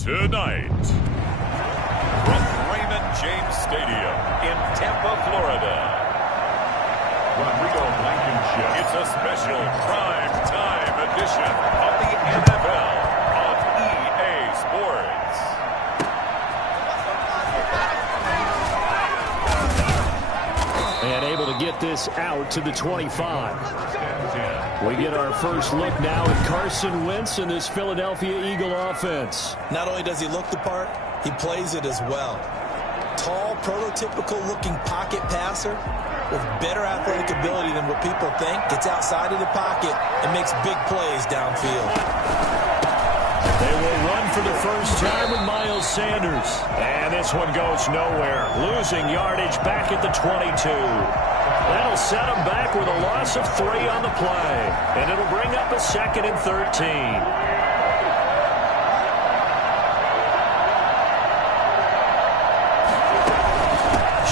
Tonight, from Raymond James Stadium in Tampa, Florida, Rodrigo Blankenship. It's a special prime time edition of the NFL on EA Sports. And able to get this out to the 25. We get our first look now at Carson Wentz and this Philadelphia Eagle offense. Not only does he look the part, he plays it as well. Tall, prototypical-looking pocket passer with better athletic ability than what people think. Gets outside of the pocket and makes big plays downfield. They will run for the first time with Miles Sanders. And this one goes nowhere. Losing yardage back at the 22. That'll set them back with a loss of 3 on the play. And it'll bring up a 2nd and 13.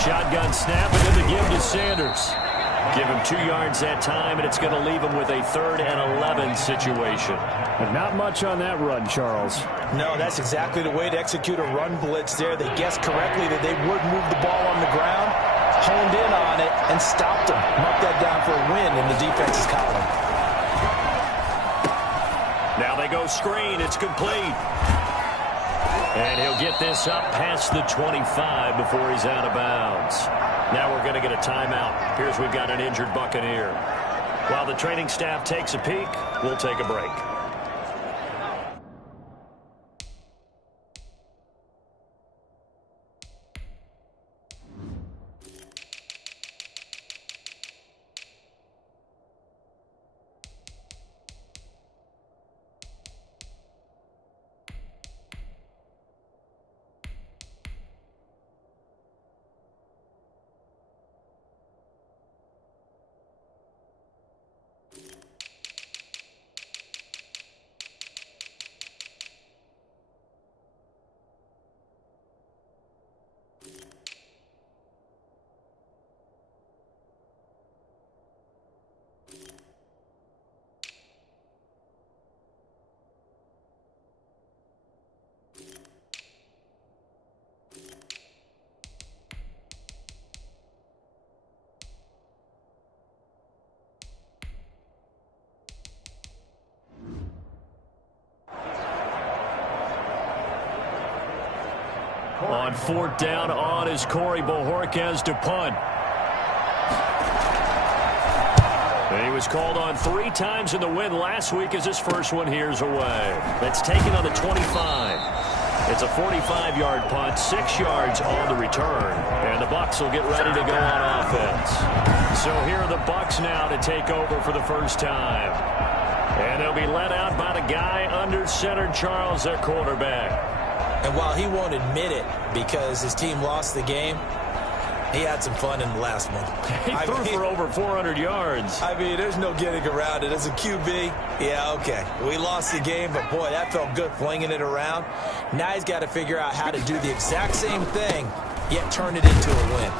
Shotgun snap, and then the give to Sanders. Give him 2 yards that time, and it's going to leave him with a 3rd and 11 situation. But not much on that run, Charles. No, that's exactly the way to execute a run blitz there. They guessed correctly that they would move the ball on the ground, honed in on it, and stopped them. Marked that down for a win in the defense's column. Now they go screen. It's complete. And he'll get this up past the 25 before he's out of bounds. Now we're going to get a timeout. Appears we've got an injured Buccaneer. While the training staff takes a peek, we'll take a break. On 4th down on is Corey Bojorquez to punt. He was called on 3 times in the win last week as his first one here's away. That's taken on the 25. It's a 45-yard punt, 6 yards on the return. And the Bucs will get ready to go on offense. So here are the Bucs now to take over for the first time. And they'll be led out by the guy under center, Charles, their quarterback. And while he won't admit it because his team lost the game, he had some fun in the last one. He threw for over 400 yards. I mean, there's no getting around it. As a QB, yeah, okay. We lost the game, but, boy, that felt good flinging it around. Now he's got to figure out how to do the exact same thing, yet turn it into a win.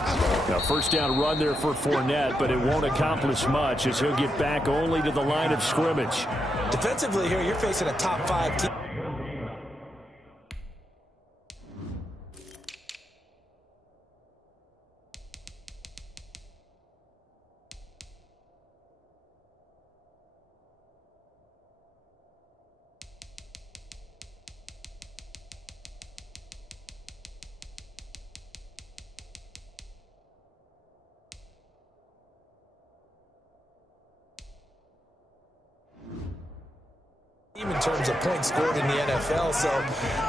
Now, first down run there for Fournette, but it won't accomplish much as he'll get back only to the line of scrimmage. Defensively here, you're facing a top-5 team. In terms of points scored in the NFL, so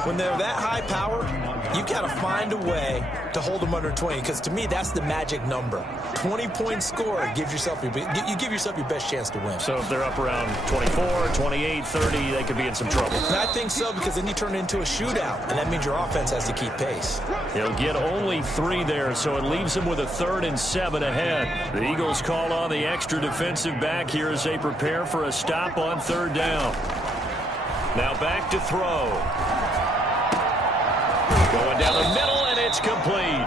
when they're that high powered, you got to find a way to hold them under 20, because to me that's the magic number. 20 points scored gives yourself you give yourself your best chance to win. So if they're up around 24, 28, 30, they could be in some trouble. And I think so, because then you turn it into a shootout, and that means your offense has to keep pace. He'll get only 3 there, so it leaves him with a 3rd and 7 ahead. The Eagles call on the extra defensive back here as they prepare for a stop on 3rd down. Now back to throw. Going down the middle, and it's complete.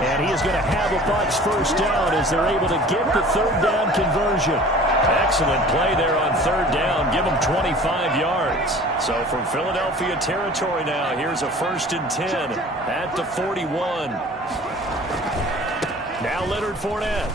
And he is going to have a Bucs first down as they're able to get the 3rd down conversion. Excellent play there on third down. Give him 25 yards. So from Philadelphia territory now, here's a 1st and 10 at the 41. Now Leonard Fournette.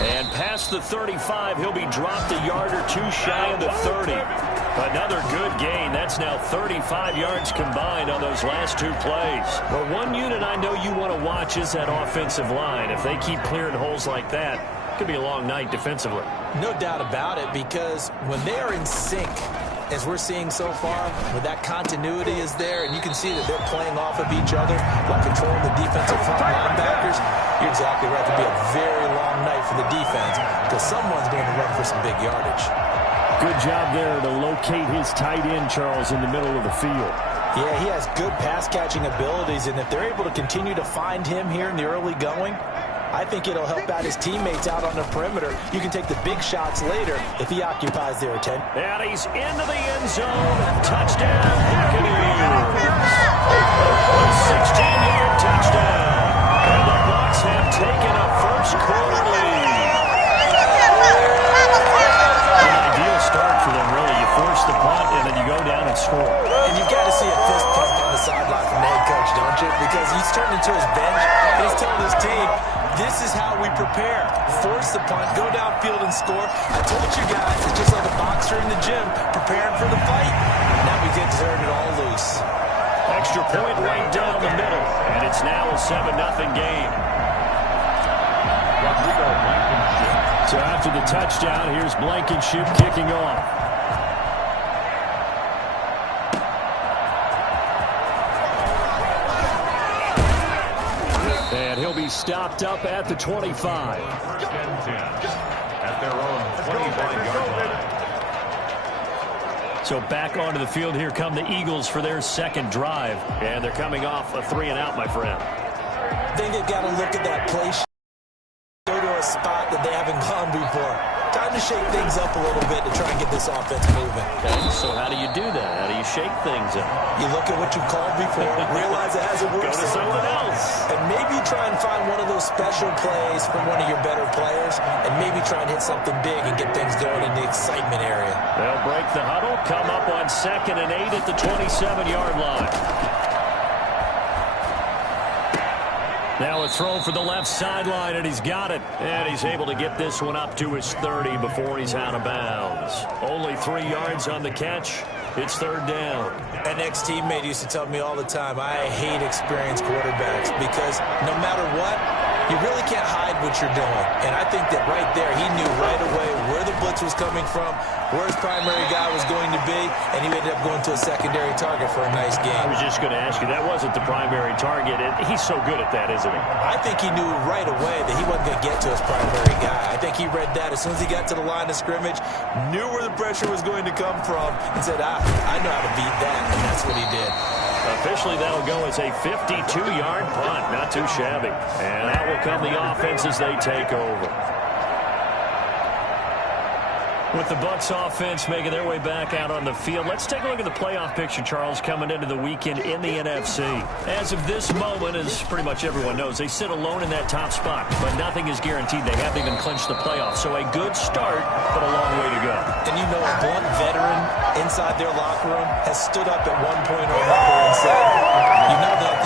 And past the 35, he'll be dropped a yard or two shy of the 30. Another good gain. That's now 35 yards combined on those last 2 plays. Well, one unit I know you want to watch is that offensive line. If they keep clearing holes like that, it could be a long night defensively. No doubt about it, because when they are in sync, as we're seeing so far, when that continuity is there, and you can see that they're playing off of each other while controlling the defensive front linebackers, you're exactly right. It could be a very long night for the defense because someone's going to run for some big yardage. Good job there to locate his tight end, Charles, in the middle of the field. Yeah, he has good pass-catching abilities, and if they're able to continue to find him here in the early going, I think it'll help out his teammates out on the perimeter. You can take the big shots later if he occupies their attention. And he's into the end zone. Touchdown, Buccaneers. A 16-yard touchdown. And the Bucs have taken a first-quarter lead. An ideal start for them, really. You force the punt, and then you go down and score. And you've got to see a fist pump on the sideline from the head coach, don't you? Because he's turned into his bench, and he's telling his team, this is how we prepare. Force the punt, go downfield and score. I told you guys, it's just like a boxer in the gym preparing for the fight. Now we get to turn it all loose. Extra point right down the middle, and it's now a 7-0 game. So after the touchdown, here's Blankenship kicking off. And he'll be stopped up at the 25. At their own 25-yard line. So back onto the field here come the Eagles for their second drive. And they're coming off a 3-and-out, my friend. I think they've got to look at that play, go to a spot that they haven't gone before. Time to shake things up a little bit to try and get this offense moving. Okay, so how do you do that? How do you shake things up? You look at what you called before, realize it hasn't worked. Go to someone else. And maybe try and find one of those special plays from one of your better players, and maybe try and hit something big and get things going in the excitement area. They'll break the huddle, come up on 2nd and 8 at the 27-yard line. Now a throw for the left sideline, and he's got it. And he's able to get this one up to his 30 before he's out of bounds. Only 3 yards on the catch. It's 3rd down. An ex-teammate used to tell me all the time, I hate experienced quarterbacks because no matter what, you really can't hide what you're doing. And I think that right there, he knew right away where the blitz was coming from, where his primary guy was going to be, and he ended up going to a secondary target for a nice game. I was just going to ask you, that wasn't the primary target. He's so good at that, isn't he? I think he knew right away that he wasn't going to get to his primary guy. I think he read that as soon as he got to the line of scrimmage, knew where the pressure was going to come from, and said, I know how to beat that, and that's what he did. Officially, that'll go as a 52-yard punt. Not too shabby. And out will come the offense as they take over. With the Bucs offense making their way back out on the field, let's take a look at the playoff picture, Charles, coming into the weekend in the NFC. As of this moment, as pretty much everyone knows, they sit alone in that top spot, but nothing is guaranteed. They haven't even clinched the playoffs, so a good start, but a long way to go. And you know, a blunt veteran inside their locker room has stood up at one point or another and said,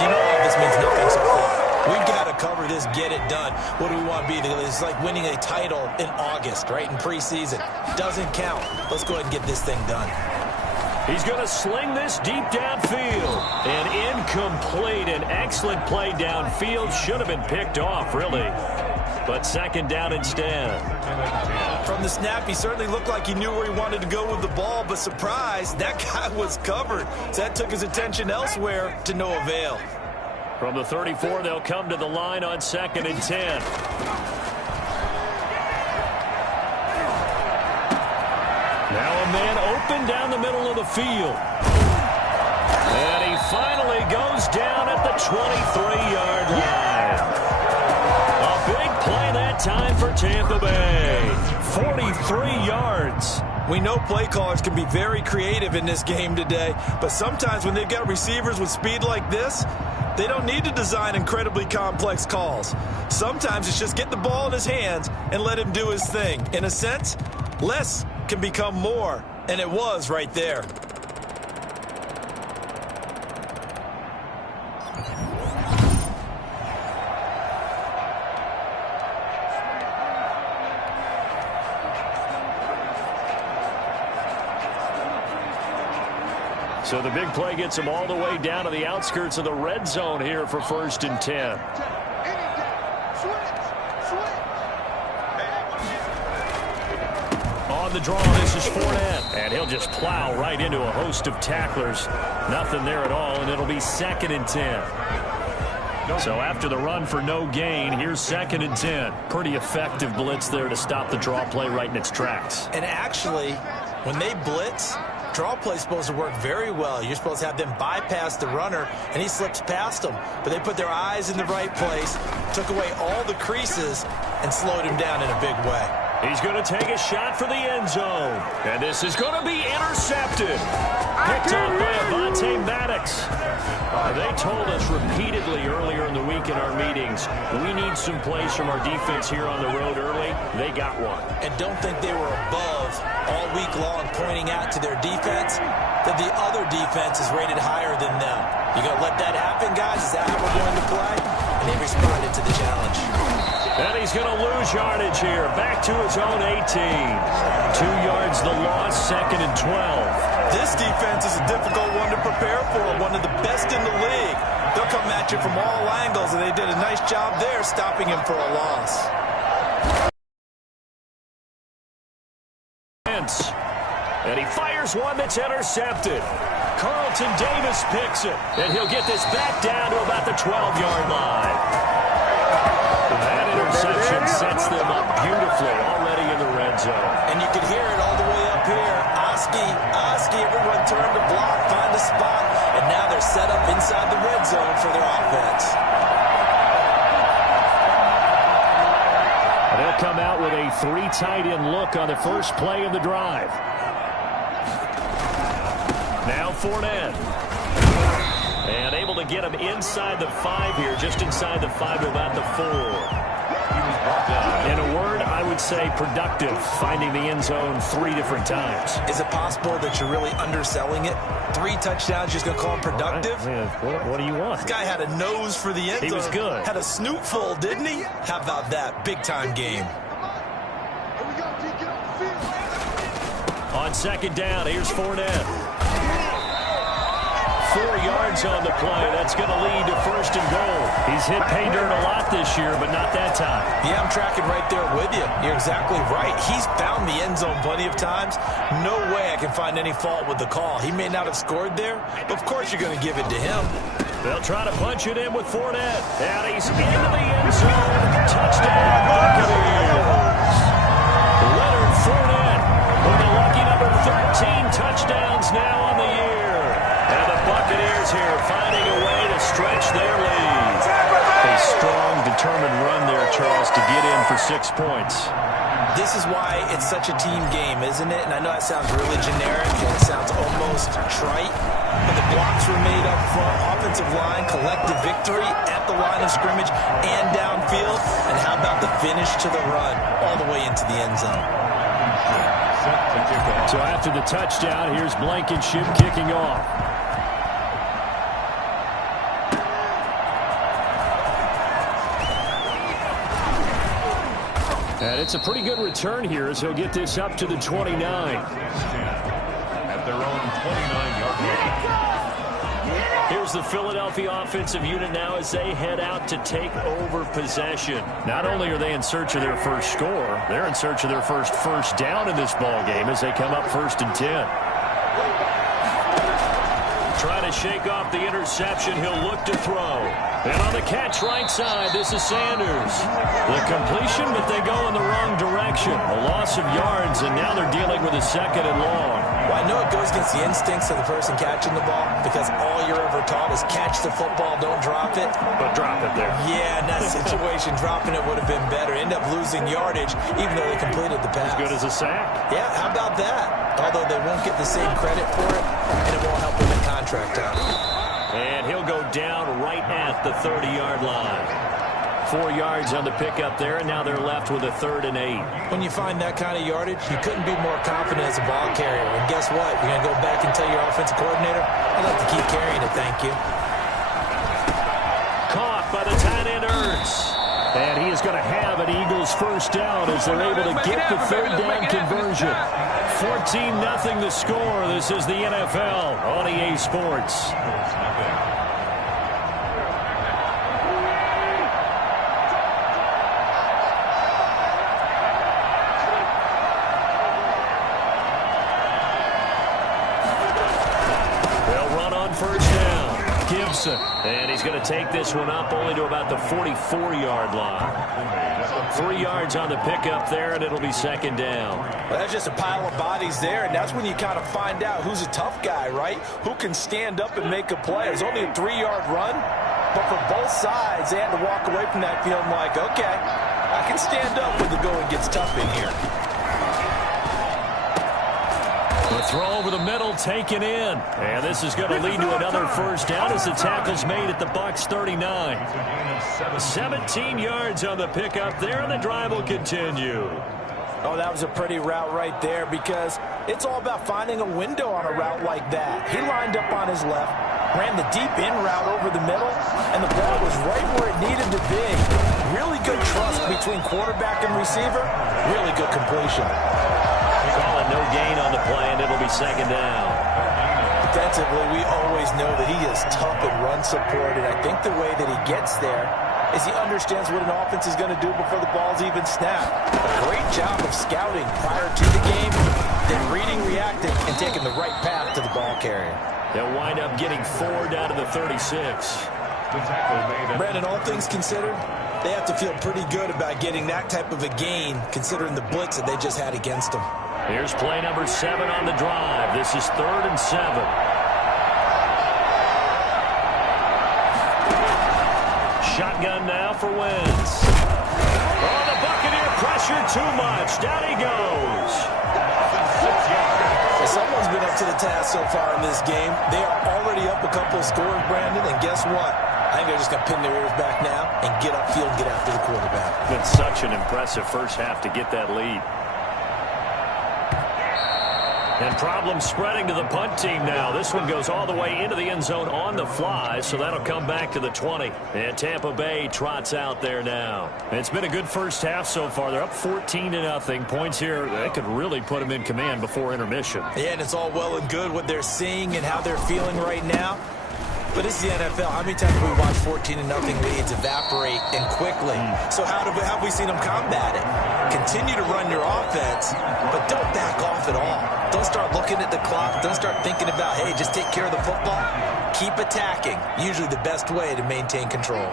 you know this means nothing so far. We've got to cover this, get it done. What do we want to be? It's like winning a title in August, right, in preseason. Doesn't count. Let's go ahead and get this thing done. He's going to sling this deep downfield. And incomplete. An excellent play downfield. Should have been picked off, really. But 2nd down instead. From the snap, he certainly looked like he knew where he wanted to go with the ball, but surprise, that guy was covered. So that took his attention elsewhere to no avail. From the 34, they'll come to the line on 2nd and 10. Now a man open down the middle of the field. And he finally goes down at the 23-yard line. A big play that time for Tampa Bay. 43 yards. We know play callers can be very creative in this game today, but sometimes when they've got receivers with speed like this, They don't need to design incredibly complex calls. Sometimes it's just get the ball in his hands and let him do his thing. In a sense, less can become more, and it was right there. So the big play gets him all the way down to the outskirts of the red zone here for 1st and 10. On the draw, this is Fournette. And he'll just plow right into a host of tacklers. Nothing there at all, and it'll be 2nd and 10. So after the run for no gain, here's 2nd and 10. Pretty effective blitz there to stop the draw play right in its tracks. And actually, when they blitz, draw play is supposed to work very well. You're supposed to have them bypass the runner, and he slips past them. But they put their eyes in the right place, took away all the creases, and slowed him down in a big way. He's going to take a shot for the end zone. And this is going to be intercepted. Picked off by Avonte Maddox. They told us repeatedly earlier in the week in our meetings, we need some plays from our defense here on the road early. They got one. And don't think they were above all week long pointing out to their defense that the other defense is rated higher than them. You going to let that happen, guys? Is that how we're going to play? And they responded to the challenge. And he's going to lose yardage here. Back to his own 18. 2 yards the loss, 2nd and 12. This defense is a difficult one to prepare for, one of the best in the league. They'll come at you from all angles, and they did a nice job there stopping him for a loss. And he fires one that's intercepted. Carlton Davis picks it, and he'll get this back down to about the 12-yard line. That interception sets them up beautifully already in the red zone. And you can hear it all the way up here. Oski, everyone turned to block, find a spot, and now they're set up inside the red zone for their offense. They'll come out with a 3 tight end look on the first play of the drive. Now Fournette. And able to get him inside the 5 here, just inside the 5 to about the 4. In a word, I would say productive, finding the end zone 3 different times. Is it possible that you're really underselling it? 3 touchdowns, just going to call him productive? Right. What do you want? This guy had a nose for the end zone. He was good. Had a snoot full, didn't he? How about that? Big-time game. On 2nd down, here's Fournette. 4 yards on the play. That's going to lead to 1st and goal. He's hit pay dirt a lot this year, but not that time. Yeah, I'm tracking right there with you. You're exactly right. He's found the end zone plenty of times. No way I can find any fault with the call. He may not have scored there, but of course you're going to give it to him. They'll try to punch it in with Fournette. And he's into the end zone. Touchdown, Buccaneers. Leonard Fournette with a lucky number 13 touchdowns now on the year. And the Buccaneers here finding a way to stretch their lead. A strong, determined run there, Charles, to get in for 6 points. This is why it's such a team game, isn't it? And I know that sounds really generic and it sounds almost trite, but the blocks were made up front, offensive line, collective victory at the line of scrimmage and downfield. And how about the finish to the run all the way into the end zone? So after the touchdown, here's Blankenship kicking off. And it's a pretty good return here as he'll get this up to the 29. At their own 29-yard line. Here's the Philadelphia offensive unit now as they head out to take over possession. Not only are they in search of their first score, they're in search of their first down in this ball game as they come up 1st and 10. Trying to shake off the interception, he'll look to throw. And on the catch right side, this is Sanders. The completion, but they go in the wrong direction. A loss of yards, and now they're dealing with a 2nd and long. Well, I know it goes against the instincts of the person catching the ball because all you're ever taught is catch the football, don't drop it. But drop it there. Yeah, in that situation, dropping it would have been better. End up losing yardage, even though they completed the pass. As good as a sack. Yeah, how about that? Although they won't get the same credit for it, and it won't help them in contract time. And he'll go down right right at the 30-yard line. 4 yards on the pickup there, and now they're left with a 3rd and 8. When you find that kind of yardage, you couldn't be more confident as a ball carrier. And guess what? You're going to go back and tell your offensive coordinator, I'd like to keep carrying it, thank you. Caught by the tight end, Ertz. And he is going to have an Eagles first down as they're able to get the 3rd down conversion. 14-0 the score. This is the NFL on EA Sports. And he's going to take this one up only to about the 44-yard line. 3 yards on the pickup there, and it'll be 2nd down. Well, that's just a pile of bodies there, and that's when you kind of find out who's a tough guy, right? Who can stand up and make a play. It was only a 3-yard run, but for both sides, they had to walk away from that feeling like, okay, I can stand up when the going gets tough in here. The throw over the middle taken in. And this is going to lead to another first down as the tackle's made at the Bucs 39. 17 yards on the pickup there, and the drive will continue. Oh, that was a pretty route right there because it's all about finding a window on a route like that. He lined up on his left, ran the deep in route over the middle, and the ball was right where it needed to be. Really good trust between quarterback and receiver. Really good completion. Call it no gain on the play, and it'll be 2nd down. Defensively, we always know that he is tough and run support, and I think the way that he gets there is he understands what an offense is going to do before the ball's even snapped. A great job of scouting prior to the game, then reading, reacting, and taking the right path to the ball carrier. They'll wind up getting 4 down to the 36. Brandon, all things considered, they have to feel pretty good about getting that type of a gain considering the blitz that they just had against them. Here's play number 7 on the drive. This is 3rd and 7. Shotgun now for Wentz. Oh, the Buccaneer pressure too much. Down he goes. Someone's been up to the task so far in this game. They are already up a couple of scores, Brandon, and guess what? I think they're just going to pin their ears back now and get upfield and get after the quarterback. Been such an impressive first half to get that lead. And problems spreading to the punt team now. This one goes all the way into the end zone on the fly, so that'll come back to the 20. And Tampa Bay trots out there now. It's been a good first half so far. They're up 14-0. Points here, that could really put them in command before intermission. Yeah, and it's all well and good what they're seeing and how they're feeling right now. But this is the NFL. How many times have we watched 14-0 leads evaporate and quickly? So how have we seen them combat it? Continue to run your offense, but don't back off at all. Don't start looking at the clock. Don't start thinking about, hey, just take care of the football. Keep attacking. Usually the best way to maintain control.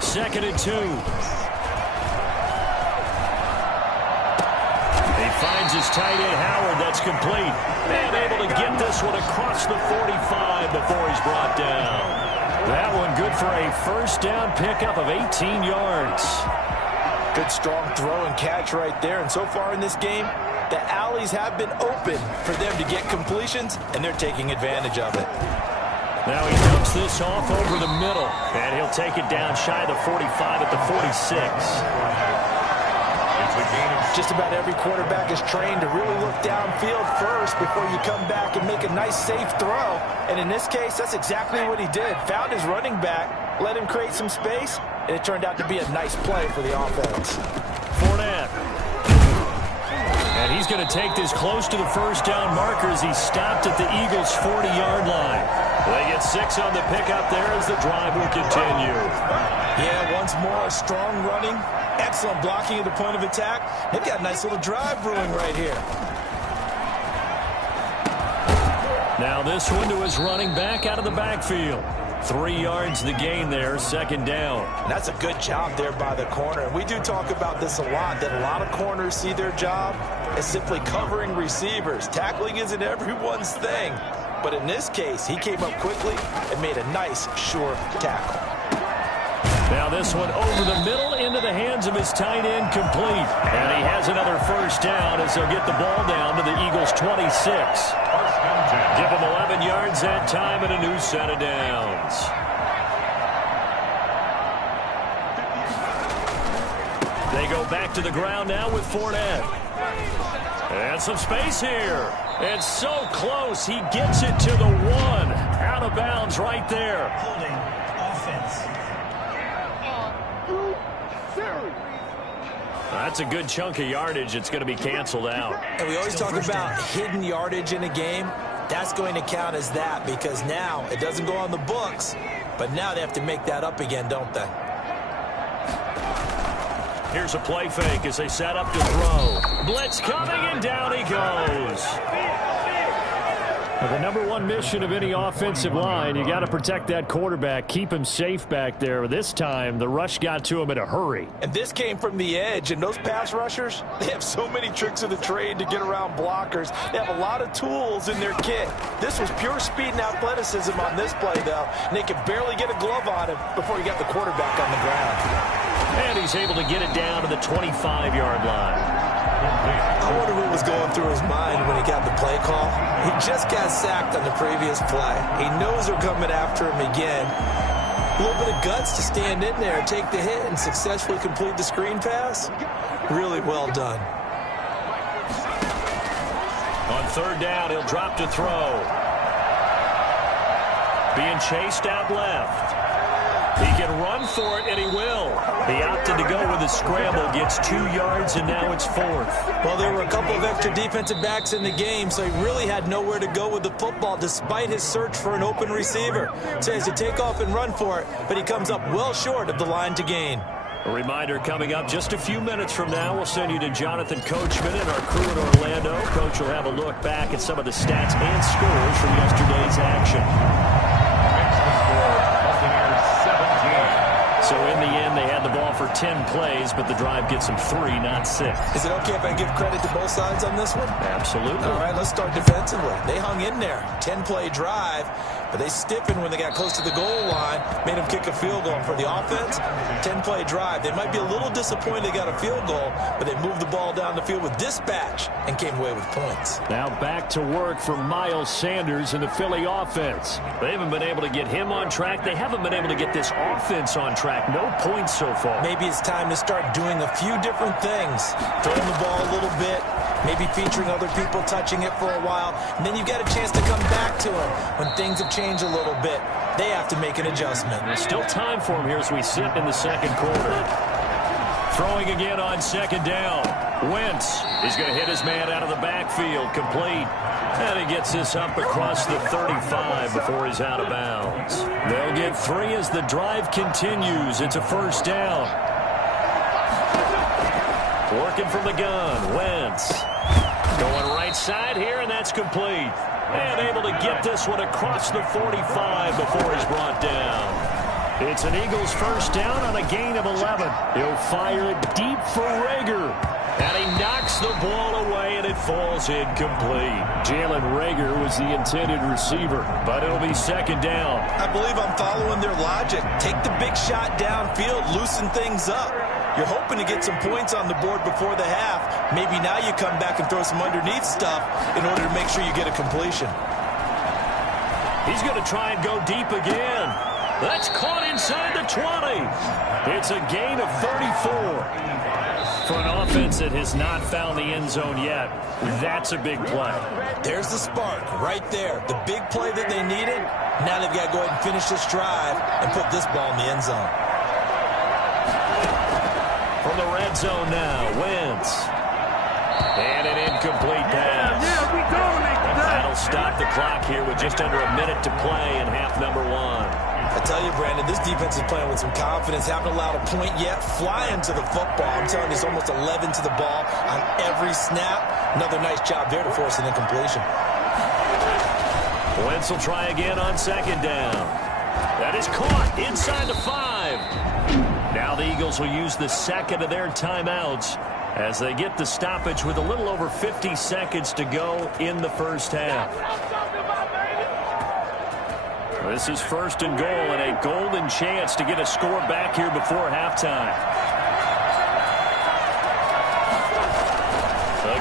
2nd and 2. He finds his tight end, Howard. That's complete. And able to get this one across the 45 before he's brought down. That one good for a first down pickup of 18 yards. Good strong throw and catch right there. And so far in this game, the alleys have been open for them to get completions, and they're taking advantage of it. Now he dumps this off over the middle. And he'll take it down shy of the 45 at the 46. Just about every quarterback is trained to really look downfield first before you come back and make a nice, safe throw. And in this case, that's exactly what he did. Found his running back, let him create some space, and it turned out to be a nice play for the offense. Fournette. And he's going to take this close to the first down marker as he stopped at the Eagles' 40-yard line. They get 6 on the pickup there as the drive will continue. Yeah, once more, strong running, excellent blocking at the point of attack. They've got a nice little drive brewing right here. Now this one to his running back out of the backfield. 3 yards the gain there, 2nd down. And that's a good job there by the corner. And we do talk about this a lot, that a lot of corners see their job as simply covering receivers. Tackling isn't everyone's thing. But in this case, he came up quickly and made a nice, sure tackle. Now this one over the middle into the hands of his tight end, complete. And he has another first down as they'll get the ball down to the Eagles' 26. Give him 11 yards that time and a new set of downs. They go back to the ground now with Fournette. And some space here. And so close. He gets it to the 1. Out of bounds right there. Holding offense. That's a good chunk of yardage. It's going to be canceled out. And we always talk about hidden yardage in a game. That's going to count as that because now it doesn't go on the books, but now they have to make that up again, don't they? Here's a play fake as they set up to throw. Blitz coming, and down he goes. Well, the number one mission of any offensive line, you got to protect that quarterback, keep him safe back there. This time, the rush got to him in a hurry. And this came from the edge, and those pass rushers, they have so many tricks of the trade to get around blockers. They have a lot of tools in their kit. This was pure speed and athleticism on this play, though, and they could barely get a glove on him before he got the quarterback on the ground. And he's able to get it down to the 25-yard line. I wonder what was going through his mind when he got the play call. He just got sacked on the previous play. He knows they're coming after him again. A little bit of guts to stand in there, take the hit, and successfully complete the screen pass. Really well done. On third down, he'll drop to throw. Being chased out left. He can run for it, and he will. He opted to go with a scramble, gets 2 yards, and now it's 4th. Well, there were a couple of extra defensive backs in the game, so he really had nowhere to go with the football despite his search for an open receiver. So he has to take off and run for it, but he comes up well short of the line to gain. A reminder coming up just a few minutes from now. We'll send you to Jonathan Coachman and our crew in Orlando. Coach will have a look back at some of the stats and scores from yesterday's action. So in the end, they had the ball for 10 plays, but the drive gets them 3, not 6. Is it okay if I give credit to both sides on this one? Absolutely. All right, let's start defensively. They hung in there. 10-play drive, but they stiffened when they got close to the goal line, made them kick a field goal. For the offense, 10-play drive. They might be a little disappointed they got a field goal, but they moved the ball down the field with dispatch and came away with points. Now back to work for Miles Sanders in the Philly offense. They haven't been able to get him on track. They haven't been able to get this offense on track. No points so far. Maybe it's time to start doing a few different things. Throwing the ball a little bit, maybe featuring other people touching it for a while, and then you've got a chance to come back to it when things have changed a little bit. They have to make an adjustment. There's still time for him here as we sit in the second quarter. Throwing again on second down. Wentz is going to hit his man out of the backfield, complete. And he gets this up across the 35 before he's out of bounds. They'll get 3 as the drive continues. It's a first down. Working from the gun, Wentz. Going right side here, and that's complete. And able to get this one across the 45 before he's brought down. It's an Eagles first down on a gain of 11. He'll fire it deep for Reagor. And he knocks the ball away, and it falls incomplete. Jalen Reagor was the intended receiver, but it'll be second down. I believe I'm following their logic. Take the big shot downfield, loosen things up. You're hoping to get some points on the board before the half. Maybe now you come back and throw some underneath stuff in order to make sure you get a completion. He's going to try and go deep again. That's caught inside the 20. It's a gain of 34. For an offense that has not found the end zone yet, that's a big play. There's the spark right there. The big play that they needed. Now they've got to go ahead and finish this drive and put this ball in the end zone. From the red zone now, Wentz. And an incomplete pass. That'll stop the clock here with just under a minute to play in half number 1. I tell you, Brandon, this defense is playing with some confidence. Haven't allowed a point yet. Flying to the football. I'm telling you, it's almost 11 to the ball on every snap. Another nice job there to force an incompletion. Wentz will try again on second down. That is caught inside the 5. Now the Eagles will use the second of their timeouts as they get the stoppage with a little over 50 seconds to go in the first half. This is first and goal and a golden chance to get a score back here before halftime.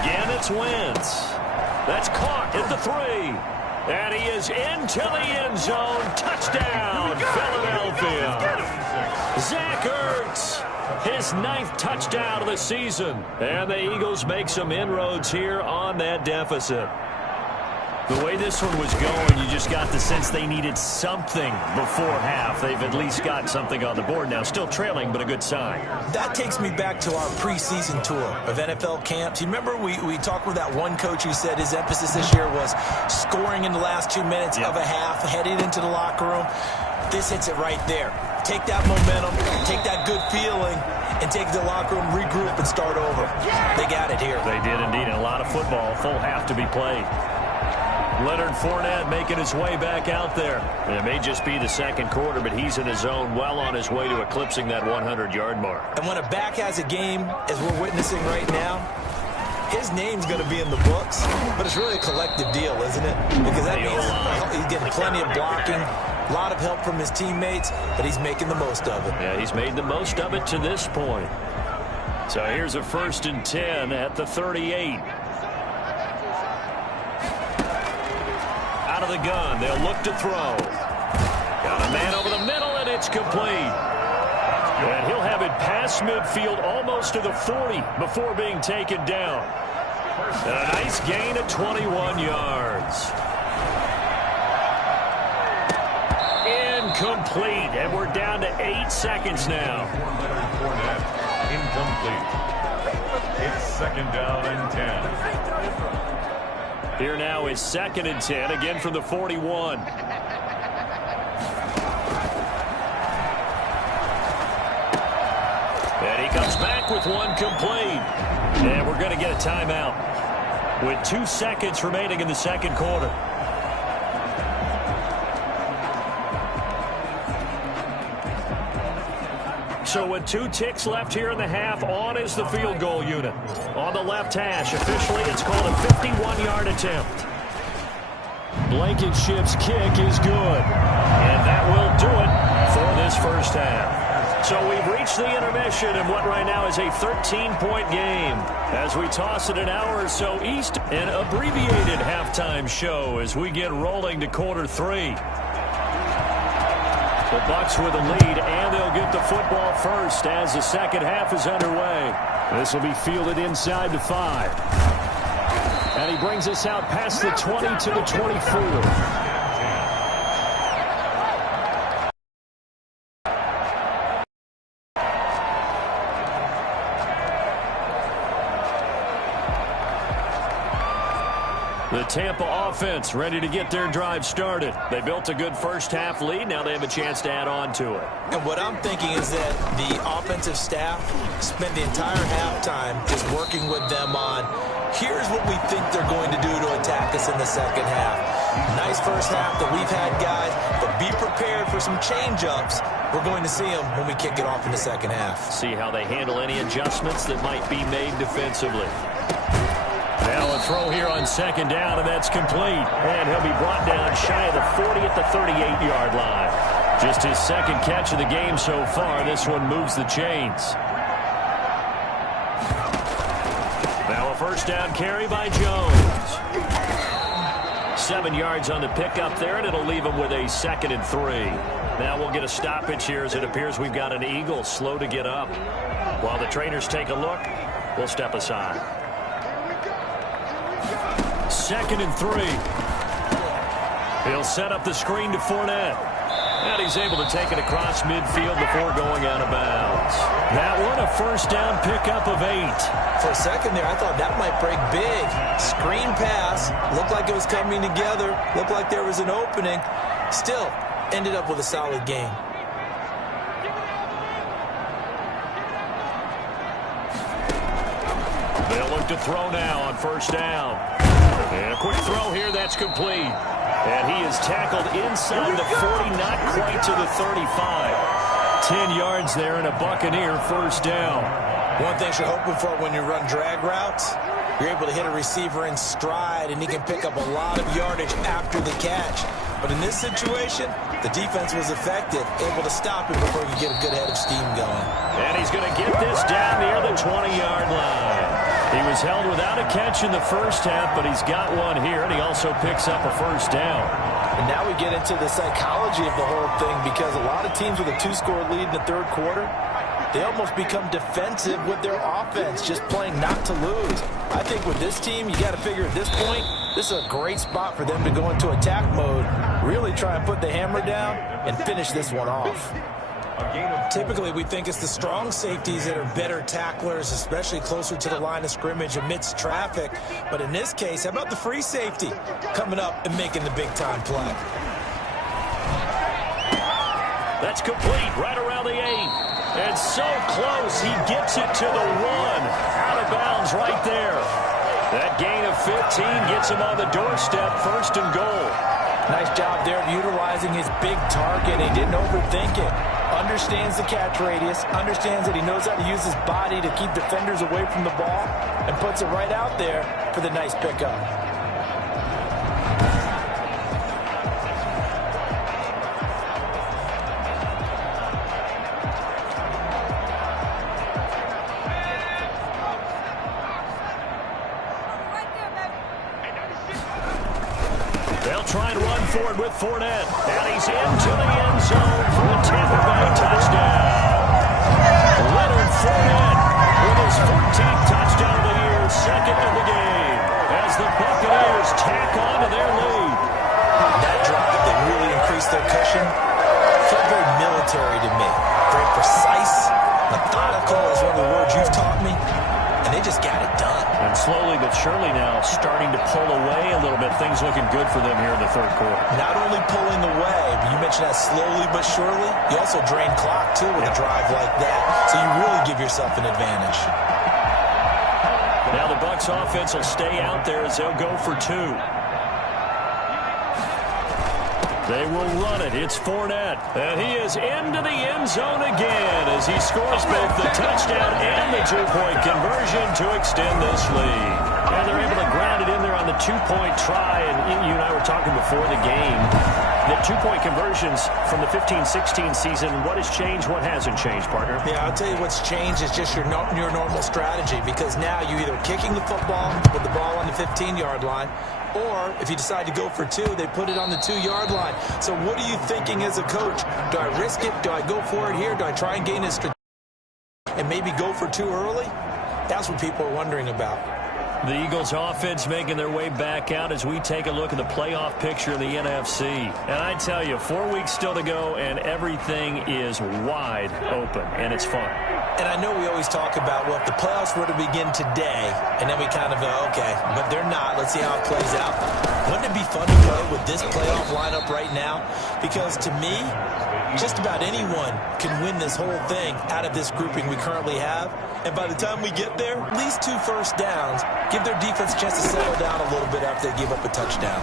Again, it's Wentz. That's caught at the 3. And he is into the end zone. Touchdown, Philadelphia. Zach Ertz, his 9th touchdown of the season. And the Eagles make some inroads here on that deficit. The way this one was going, you just got the sense they needed something before half. They've at least got something on the board now. Still trailing, but a good sign. That takes me back to our preseason tour of NFL camps. You remember we talked with that one coach who said his emphasis this year was scoring in the last 2 minutes of a half, heading into the locker room. This hits it right there. Take that momentum, take that good feeling, and take the locker room, regroup, and start over. They got it here. They did indeed. A lot of football, full half to be played. Leonard Fournette making his way back out there. It may just be the second quarter, but he's in his zone, well on his way to eclipsing that 100-yard mark. And when a back has a game, as we're witnessing right now, his name's going to be in the books, but it's really a collective deal, isn't it? Because that means he's getting plenty of blocking, a lot of help from his teammates, but he's making the most of it. Yeah, he's made the most of it to this point. So here's a 1st and 10 at the 38. Out of the gun, they'll look to throw. Got a man over the middle, and it's complete. And he'll have it past midfield almost to the 40 before being taken down. And a nice gain of 21 yards. Incomplete, and we're down to 8 seconds now. Incomplete. It's 2nd down and 10. Here now is 2nd and 10, again from the 41. And he comes back with one complete. And we're going to get a timeout with 2 seconds remaining in the second quarter. So with 2 ticks left here in the half, on is the field goal unit. On the left hash, officially it's called a 51-yard attempt. Blankenship's kick is good. And that will do it for this first half. So we've reached the intermission in what right now is a 13-point game. As we toss it an hour or so east, an abbreviated halftime show as we get rolling to quarter 3. The Bucs with a lead, and they'll get the football first as the second half is underway. This will be fielded inside the 5. And he brings us out past the 20 to the 24. The Tampa offense ready to get their drive started. They built a good first half lead. Now they have a chance to add on to it. And what I'm thinking is that the offensive staff spent the entire halftime just working with them on, here's what we think they're going to do to attack us in the second half. Nice first half that we've had, guys, but be prepared for some change-ups. We're going to see them when we kick it off in the second half. See how they handle any adjustments that might be made defensively. Now a throw here on 2nd down, and that's complete. And he'll be brought down shy of the 40 at the 38-yard line. Just his 2nd catch of the game so far. This one moves the chains. Now a 1st down carry by Jones. 7 yards on the pickup there, and it'll leave him with a 2nd and 3. Now we'll get a stoppage here as it appears we've got an Eagle slow to get up. While the trainers take a look, we'll step aside. 2nd and 3. He'll set up the screen to Fournette. And he's able to take it across midfield before going out of bounds. That one a 1st down pickup of 8. For a second there, I thought that might break big. Screen pass. Looked like it was coming together. Looked like there was an opening. Still, ended up with a solid game. They'll look to throw now on 1st down. And a quick throw here, that's complete. And he is tackled inside the 40, not quite to the 35. 10 yards there and a Buccaneer 1st down. One thing you're hoping for when you run drag routes, you're able to hit a receiver in stride, and he can pick up a lot of yardage after the catch. But in this situation, the defense was effective, able to stop him before you get a good head of steam going. And he's going to get this down near the 20-yard line. He was held without a catch in the first half, but he's got one here, and he also picks up a first down. And now we get into the psychology of the whole thing, because a lot of teams with a 2-score lead in the third quarter, they almost become defensive with their offense, just playing not to lose. I think with this team, you got to figure at this point, this is a great spot for them to go into attack mode, really try and put the hammer down and finish this one off. Typically, we think it's the strong safeties that are better tacklers, especially closer to the line of scrimmage amidst traffic. But in this case, how about the free safety coming up and making the big-time play? That's complete right around the 8. And so close, he gets it to the 1. Out of bounds right there. That gain of 15 gets him on the doorstep, 1st and goal. Nice job there of utilizing his big target. He didn't overthink it. Understands the catch radius, understands that he knows how to use his body to keep defenders away from the ball, and puts it right out there for the nice pickup. Try and run forward with Fournette. And he's into the end zone for a Tampa Bay touchdown. Leonard Fournette with his 14th touchdown of the year, 2nd of the game, as the Buccaneers tack on to their lead. That drive, they really increased their cushion. Felt very military to me. Very precise, methodical is one of the words you've taught me. And they just got it done. And slowly but surely now starting to pull away a little bit. Things looking good for them here in the third quarter. Not only pulling away, but you mentioned that slowly but surely. You also drain clock, too, with a drive like that. So you really give yourself an advantage. Now the Bucs offense will stay out there as they'll go for 2. They will run it. It's Fournette. And he is into the end zone again as he scores both the touchdown and the 2-point conversion to extend this lead. And they're able to ground it in there on the 2-point try. And you and I were talking before the game. The 2-point conversions from the 15-16 season, what has changed, what hasn't changed, partner? Yeah, I'll tell you what's changed is just your normal strategy, because now you're either kicking the football with the ball on the 15-yard line, or if you decide to go for 2, they put it on the 2-yard line. So what are you thinking as a coach? Do I risk it? Do I go for it here? Do I try and gain a strategy and maybe go for 2 early? That's what people are wondering about. The Eagles offense making their way back out as we take a look at the playoff picture in the NFC. And I tell you, 4 weeks still to go, and everything is wide open, and it's fun. And I know we always talk about, well, if the playoffs were to begin today, and then we kind of go, okay, but they're not. Let's see how it plays out. Wouldn't it be fun to play with this playoff lineup right now? Because to me, just about anyone can win this whole thing out of this grouping we currently have. And by the time we get there, at least 2 first downs, give their defense a chance to settle down a little bit after they give up a touchdown.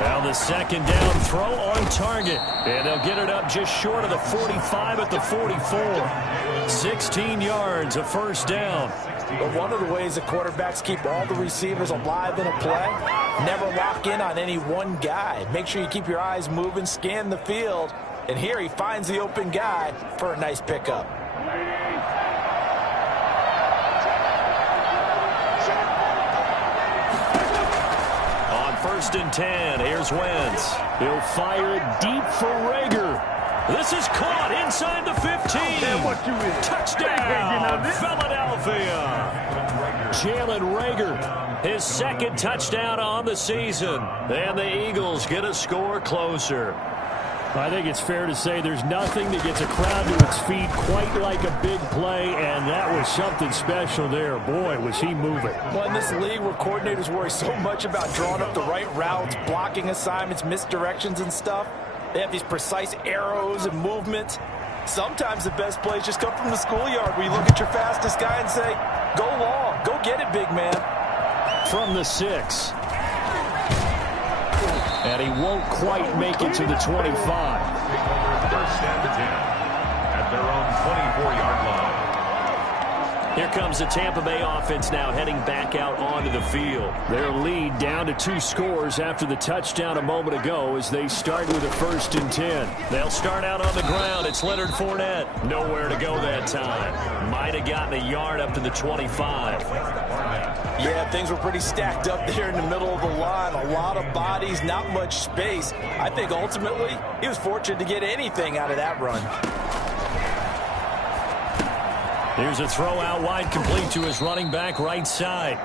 Now the 2nd down throw on target. And they'll get it up just short of the 45 at the 44. 16 yards, a first down. But one of the ways the quarterbacks keep all the receivers alive in a play, never lock in on any one guy. Make sure you keep your eyes moving, scan the field. And here he finds the open guy for a nice pickup. On 1st and 10, here's Wentz. He'll fire it deep for Reagor. This is caught inside the 15. Touchdown, Philadelphia. Jalen Reagor, his 2nd touchdown on the season. And the Eagles get a score closer. I think it's fair to say there's nothing that gets a crowd to its feet quite like a big play, and that was something special there. Boy, was he moving. Well, in this league where coordinators worry so much about drawing up the right routes, blocking assignments, misdirections and stuff, they have these precise arrows and movements. Sometimes the best plays just come from the schoolyard where you look at your fastest guy and say, go long, go get it, big man. From the 6. And he won't quite make it to the 25. 1st and 10 at their own 24-yard line. here comes the Tampa Bay offense now heading back out onto the field. Their lead down to 2 scores after the touchdown a moment ago as they start with a 1st and 10. They'll start out on the ground. It's Leonard Fournette. Nowhere to go that time. Might have gotten a yard up to the 25. Yeah, things were pretty stacked up there in the middle of the line. A lot of bodies, not much space. I think ultimately he was fortunate to get anything out of that run. Here's a throw out wide, complete to his running back right side.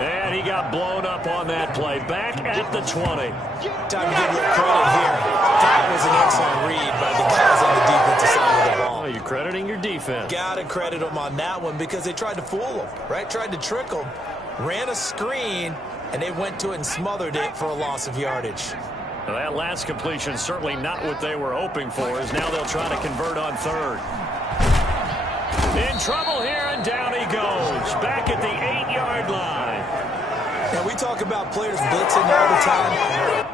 And he got blown up on that play. Back at the 20. Time to give a little credit here. That was an excellent read by the guys on the defensive side of the ball. Oh, you're crediting your defense. Got to credit them on that one because they tried to fool him, right? Tried to trick him. Ran a screen, and they went to it and smothered it for a loss of yardage. Now that last completion certainly not what they were hoping for, as now they'll try to convert on 3rd. In trouble here, and down he goes. Back at the 8-yard line. And we talk about players blitzing all the time.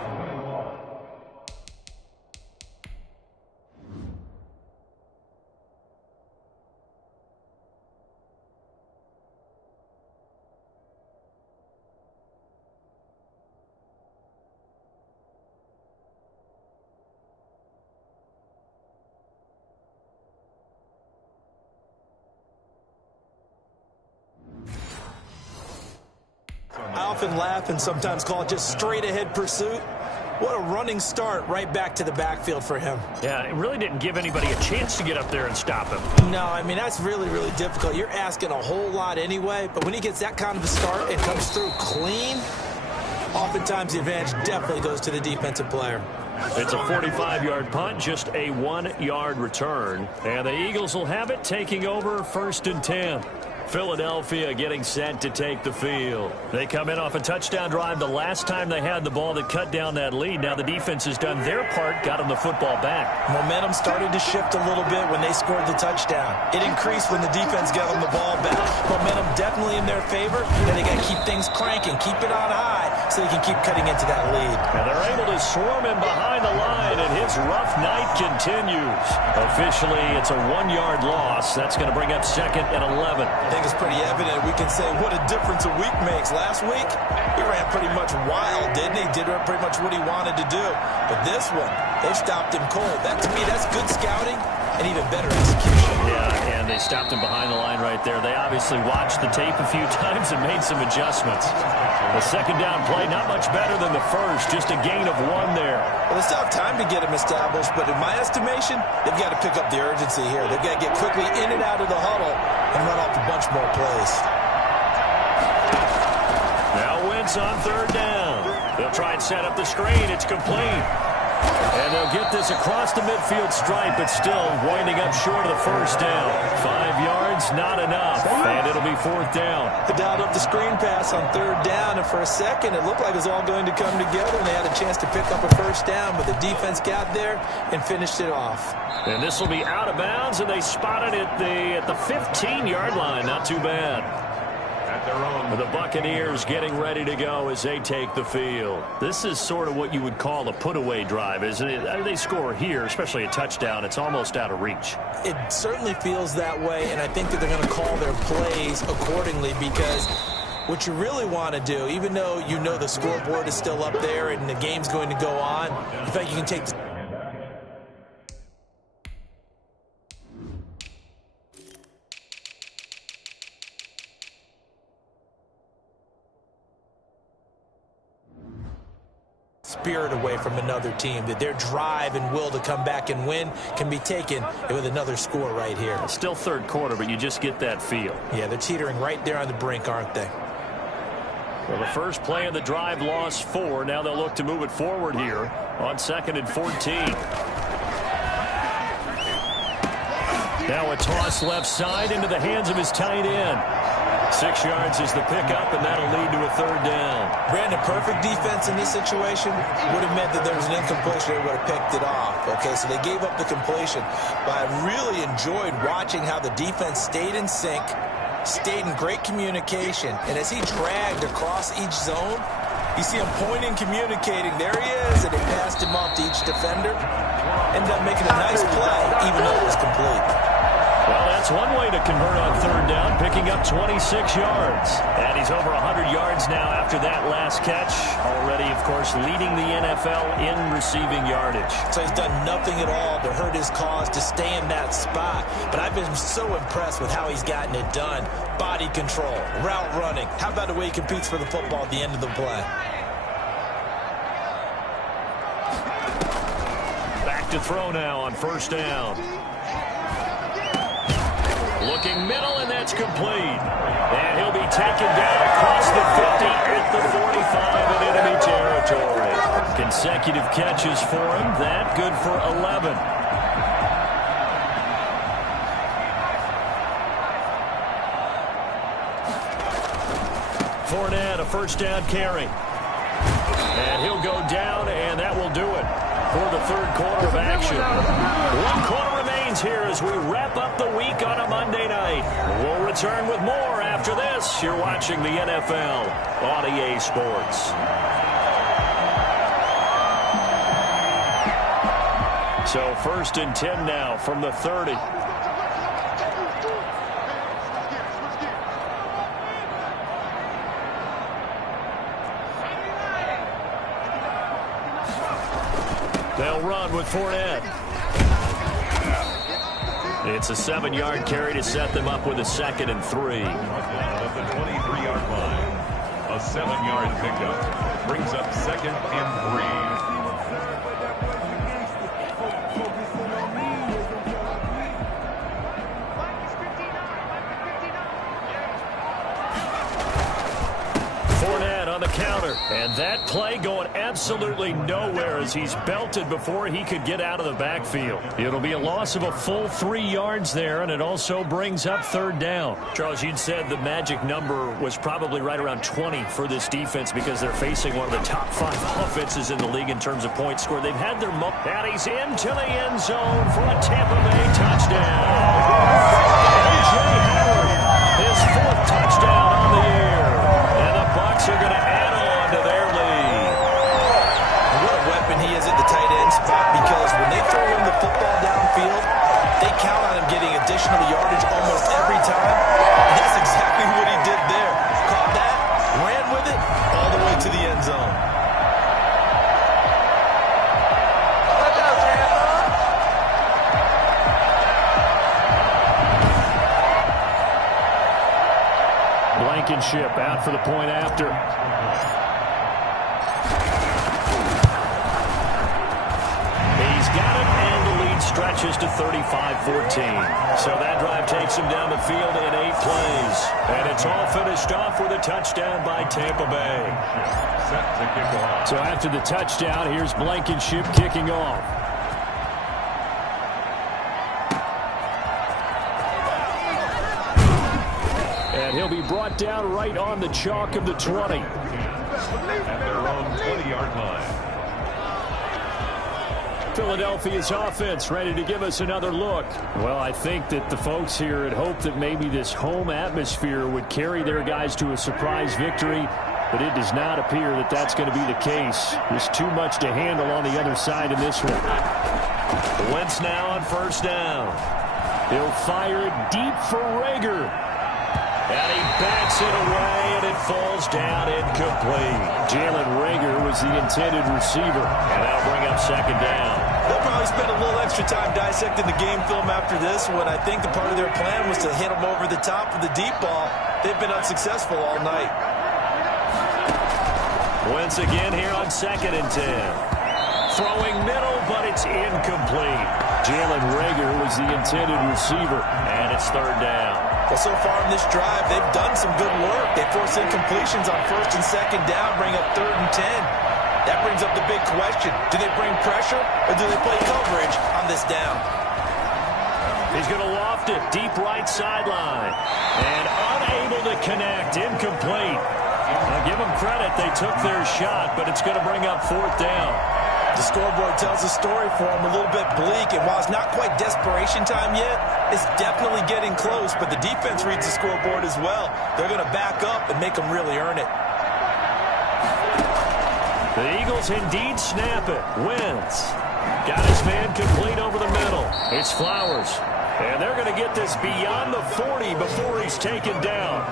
I often laugh and sometimes call it just straight-ahead pursuit. What a running start right back to the backfield for him. Yeah, it really didn't give anybody a chance to get up there and stop him. No, I mean, that's really, really difficult. You're asking a whole lot anyway, but when he gets that kind of a start and comes through clean, oftentimes the advantage definitely goes to the defensive player. It's a 45-yard punt, just a 1-yard return. And the Eagles will have it, taking over 1st and 10. Philadelphia getting set to take the field. They come in off a touchdown drive the last time they had the ball that cut down that lead. Now the defense has done their part, got them the football back. Momentum started to shift a little bit when they scored the touchdown. It increased when the defense got them the ball back. Momentum definitely in their favor, and they got to keep things cranking, keep it on high so they can keep cutting into that lead. And they're able to swarm him behind the line, and his rough night continues. Officially, it's a 1-yard loss. That's going to bring up 2nd and 11. I think it's pretty evident. We can say what a difference a week makes. Last week, he ran pretty much wild, didn't he? Did pretty much what he wanted to do. But this one, they stopped him cold. That, to me, that's good scouting and even better execution. Yeah, and they stopped him behind the line right there. They obviously watched the tape a few times and made some adjustments. The 2nd down play, not much better than the first, just a gain of 1 there. Well, they still have time to get him established, but in my estimation, they've got to pick up the urgency here. They've got to get quickly in and out of the huddle and run off a bunch more plays. Now Wentz on 3rd down. They'll try and set up the screen. It's complete. And they'll get this across the midfield stripe, but still winding up short of the 1st down. 5 yards, not enough, and it'll be 4th down. They dialed up the screen pass on 3rd down, and for a second, it looked like it was all going to come together, and they had a chance to pick up a 1st down, but the defense got there and finished it off. And this will be out of bounds, and they spotted it at the 15-yard line. Not too bad. The Buccaneers getting ready to go as they take the field. This is sort of what you would call a put-away drive, isn't it? They score here, especially a touchdown. It's almost out of reach. It certainly feels that way, and I think that they're going to call their plays accordingly because what you really want to do, even though you know the scoreboard is still up there and the game's going to go on, in fact, you can take the spirit away from another team, that their drive and will to come back and win can be taken with another score right here. Still 3rd quarter, but you just get that feel. Yeah, they're teetering right there on the brink, aren't they? Well, the first play of the drive lost 4. Now they'll look to move it forward here on 2nd and 14. Now a toss left side into the hands of his tight end. 6 yards is the pickup, and that'll lead to a 3rd down. Brandon, perfect defense in this situation would have meant that there was an incompletion. They would have picked it off. Okay, so they gave up the completion. But I really enjoyed watching how the defense stayed in sync, stayed in great communication. And as he dragged across each zone, you see him pointing, communicating. There he is, and they passed him off to each defender. Ended up making a nice play, even though it was complete. Well, that That's one way to convert on third down, picking up 26 yards. And he's over 100 yards now after that last catch. Already, of course, leading the NFL in receiving yardage. So he's done nothing at all to hurt his cause, to stay in that spot. But I've been so impressed with how he's gotten it done. Body control, route running. How about the way he competes for the football at the end of the play? Back to throw now on first down. Looking middle, and that's complete. And he'll be taken down across the 50 at the 45 in enemy territory. Consecutive catches for him. That good for 11. Fournette, a first down carry. And he'll go down, and that will do it for the third quarter of action. One quarter remains here as we wrap up the week on a Monday night. We'll return with more after this. You're watching the NFL on EA Sports. So 1st and 10 now from the 30. They'll run with Fournette. It's a 7-yard carry to set them up with a 2nd and 3. At the 23-yard line, a 7-yard pickup brings up 2nd and 3. Fournette on the counter, and that play going absolutely nowhere as he's belted before he could get out of the backfield. It'll be a loss of a full 3 yards there, and it also brings up third down. Charles, you'd said the magic number was probably right around 20 for this defense because they're facing one of the top 5 offenses in the league in terms of points scored. They've had their and he's into the end zone for a Tampa Bay touchdown. A.J. Howard, his 4th touchdown on the year. And the Bucs are going to add on to their lead. What a weapon he is at the tight end spot, because when they throw him the football downfield, they count on him getting additional yardage almost every time. And that's exactly what he did there. Caught that, ran with it, all the way to the end zone. Blankenship out for the point after. He's got it, and the lead stretches to 35-14. So that drive takes him down the field in 8 plays. And it's all finished off with a touchdown by Tampa Bay. Set to kick off. So after the touchdown, here's Blankenship kicking off. And he'll be brought down right on the chalk of the 20. At their own 20-yard line. Philadelphia's offense ready to give us another look. Well, I think that the folks here had hoped that maybe this home atmosphere would carry their guys to a surprise victory, but it does not appear that that's going to be the case. There's too much to handle on the other side in this one. Wentz now on first down. He'll fire it deep for Rager. And he bats it away, and it falls down incomplete. Jalen Rager was the intended receiver, and that'll bring up second down. They'll probably spend a little extra time dissecting the game film after this one. I think the part of their plan was to hit him over the top of the deep ball. They've been unsuccessful all night. Wentz again here on 2nd and 10. Throwing middle, but it's incomplete. Jalen Rager was the intended receiver, and it's third down. Well, so far in this drive, they've done some good work. They force incompletions on 1st and 2nd down, bring up 3rd and 10. That brings up the big question. Do they bring pressure, or do they play coverage on this down? He's going to loft it deep right sideline. And unable to connect, incomplete. Now give them credit, they took their shot, but it's going to bring up 4th down. The scoreboard tells a story for them, a little bit bleak, and while it's not quite desperation time yet, it's definitely getting close, but the defense reads the scoreboard as well. They're going to back up and make them really earn it. The Eagles indeed snap it. Wentz got his man complete over the middle. It's Flowers. And they're going to get this beyond the 40 before he's taken down.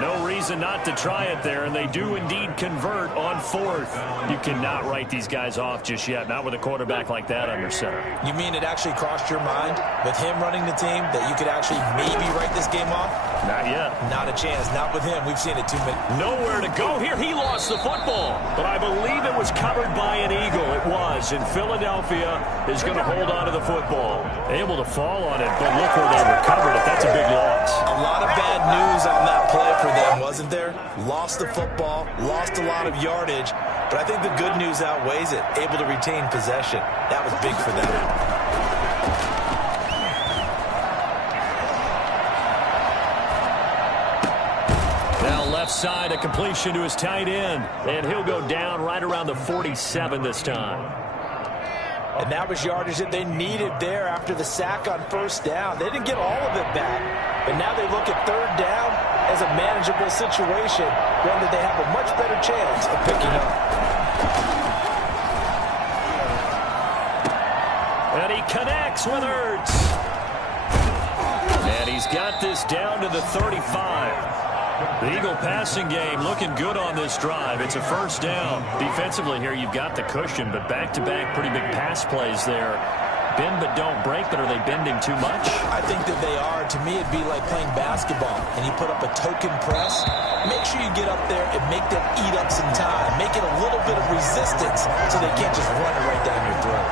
No reason not to try it there, and they do indeed convert on 4th. You cannot write these guys off just yet, not with a quarterback like that under center. You mean it actually crossed your mind with him running the team that you could actually maybe write this game off? Not yet. Not a chance. Not with him. We've seen it too many. Nowhere to go here. He lost the football, but I believe it was covered by an Eagle. It was, and Philadelphia is going to hold on to the football. Able to fall on it, but look where they recovered it. That's a big loss. A lot of bad news on that play for them, wasn't there? Lost the football, lost a lot of yardage, but I think the good news outweighs it. Able to retain possession. That was big for them. Now left side, a completion to his tight end, and he'll go down right around the 47 this time. And that was yardage that they needed there after the sack on 1st down. They didn't get all of it back, but now they look at 3rd down as a manageable situation, one that they have a much better chance of picking up. And he connects with Ertz. And he's got this down to the 35. The Eagle passing game looking good on this drive. It's a 1st down. Defensively here, you've got the cushion, but back-to-back pretty big pass plays there. Bend but don't break, but are they bending too much? I think that they are. To me, it'd be like playing basketball, and you put up a token press. Make sure you get up there and make them eat up some time. Make it a little bit of resistance so they can't just run it right down your throat.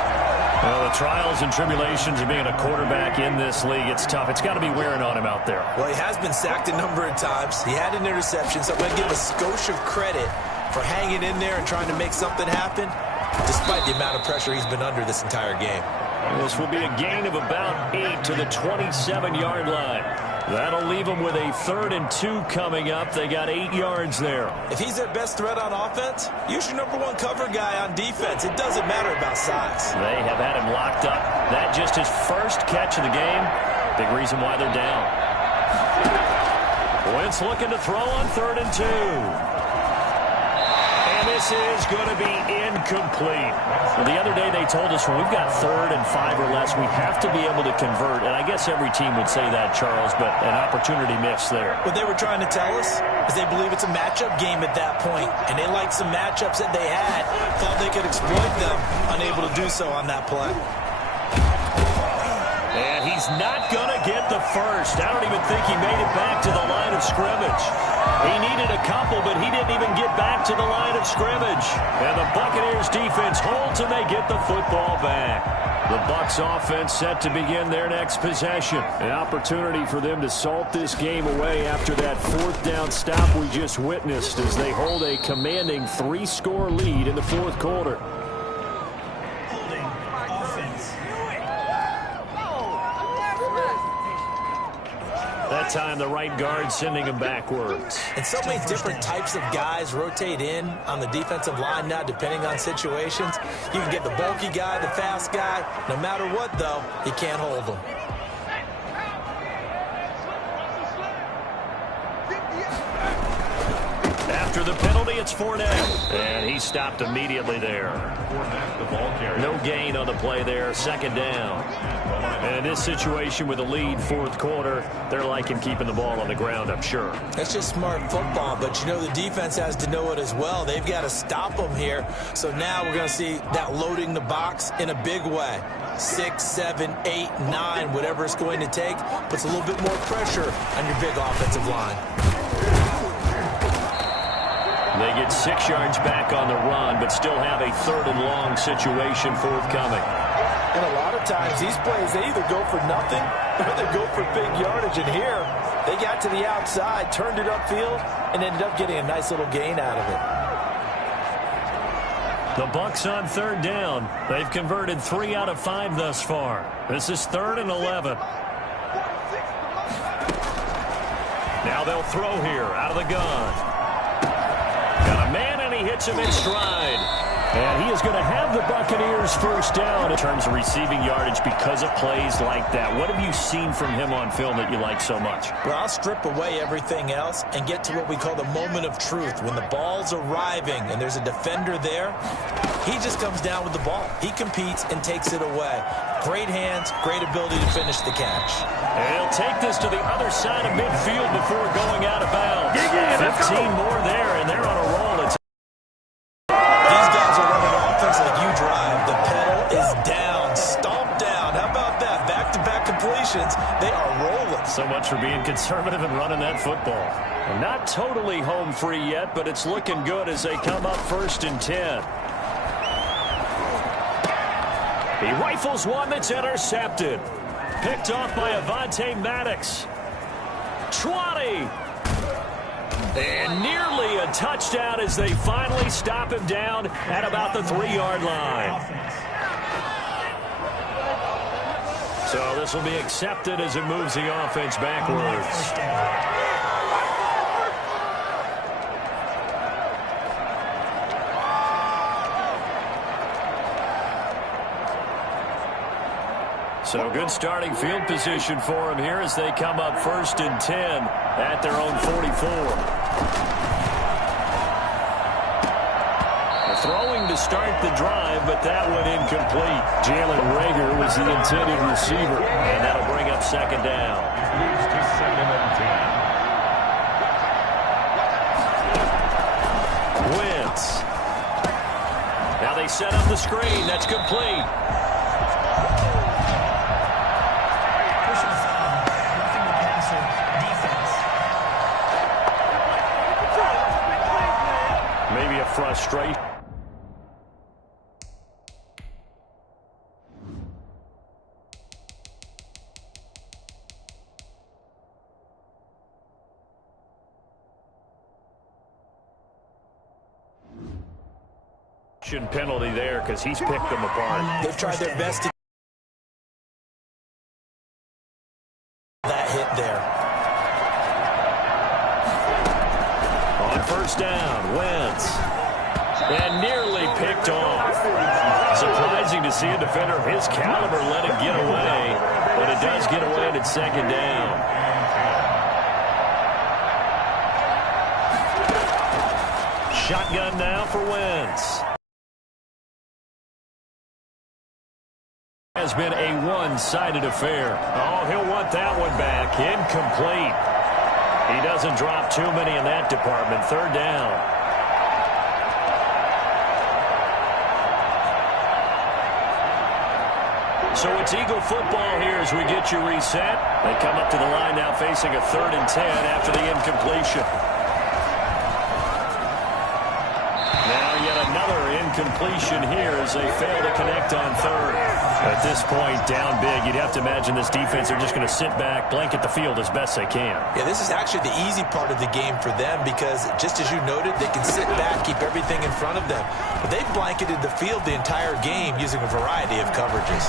Well, the trials and tribulations of being a quarterback in this league, it's tough. It's got to be wearing on him out there. Well, he has been sacked a number of times. He had an interception, so I'm going to give a skosh of credit for hanging in there and trying to make something happen, despite the amount of pressure he's been under this entire game. This will be a gain of about 8 to the 27-yard line. That'll leave them with a 3rd and 2 coming up. They got 8 yards there. If he's their best threat on offense, use your #1 cover guy on defense. It doesn't matter about size. They have had him locked up. That just his first catch of the game. Big reason why they're down. Wentz looking to throw on 3rd and 2. And this is going to be incomplete. Well, the other day they told us when we've got 3rd and 5 or less, we have to be able to convert. And I guess every team would say that, Charles, but an opportunity missed there. What they were trying to tell us is they believe it's a matchup game at that point, and they liked some matchups that they had, thought they could exploit them, unable to do so on that play. And he's not going to get the first. I don't even think he made it back to the line of scrimmage. He needed a couple, but he didn't even get back to the line of scrimmage. And the Buccaneers defense holds, and they get the football back. The Bucs offense set to begin their next possession. An opportunity for them to salt this game away after that 4th down stop we just witnessed as they hold a commanding 3-score lead in the 4th quarter. That time the right guard sending him backwards. And so many different types of guys rotate in on the defensive line now, depending on situations. You can get the bulky guy, the fast guy. No matter what, though, you can't hold them. After the penalty, it's Fournette. And he stopped immediately there. No gain on the play there. 2nd down. And in this situation with a lead 4th quarter, they're liking keeping the ball on the ground, I'm sure. That's just smart football, but you know the defense has to know it as well. They've got to stop them here. So now we're going to see that loading the box in a big way. 6, 7, 8, 9, whatever it's going to take, puts a little bit more pressure on your big offensive line. They get 6 yards back on the run, but still have a 3rd and long situation forthcoming. And a lot of times these plays, they either go for nothing or they go for big yardage. And here, they got to the outside, turned it upfield, and ended up getting a nice little gain out of it. The Bucs on 3rd down. They've converted 3 out of 5 thus far. This is 3rd and 11. Now they'll throw here out of the gun. Got a man, and he hits him in stride. And he is going to have the Buccaneers first down in terms of receiving yardage because of plays like that. What have you seen from him on film that you like so much? Well, I'll strip away everything else and get to what we call the moment of truth. When the ball's arriving and there's a defender there, he just comes down with the ball. He competes and takes it away. Great hands, great ability to finish the catch. And he'll take this to the other side of midfield before going out of bounds. 15 more there, and they're on a roll. These guys are running offense like you drive. The pedal is down, stomped down. How about that? Back-to-back completions. They are rolling. So much for being conservative and running that football. And not totally home free yet, but it's looking good as they come up 1st and 10. He rifles one that's intercepted. Picked off by Avonte Maddox. 20. And nearly a touchdown as they finally stop him down at about the 3-yard line. So this will be accepted as it moves the offense backwards. So good starting field position for him here as they come up 1st and 10 at their own 44. Throwing to start the drive, but that one incomplete. Jalen Reagor was the intended receiver, and that'll bring up 2nd down. Wentz. Now they set up the screen. That's complete. Maybe a frustration. Penalty there because he's picked them apart. They've tried their best to that hit there. On 1st down, Wentz. And nearly picked off. Surprising to see a defender of his caliber let it get away, but it does get away and it's 2nd down. Shotgun now for Wentz. Has been a one-sided affair. Oh, he'll want that one back. Incomplete. He doesn't drop too many in that department. 3rd down. So it's Eagle football here as we get you reset. They come up to the line now facing a 3rd and 10 after the incompletion. Now yet another incompletion here as they fail to connect on 3rd. At this point, down big, you'd have to imagine this defense are just going to sit back, blanket the field as best they can. Yeah, this is actually the easy part of the game for them because, just as you noted, they can sit back, keep everything in front of them. But they've blanketed the field the entire game using a variety of coverages.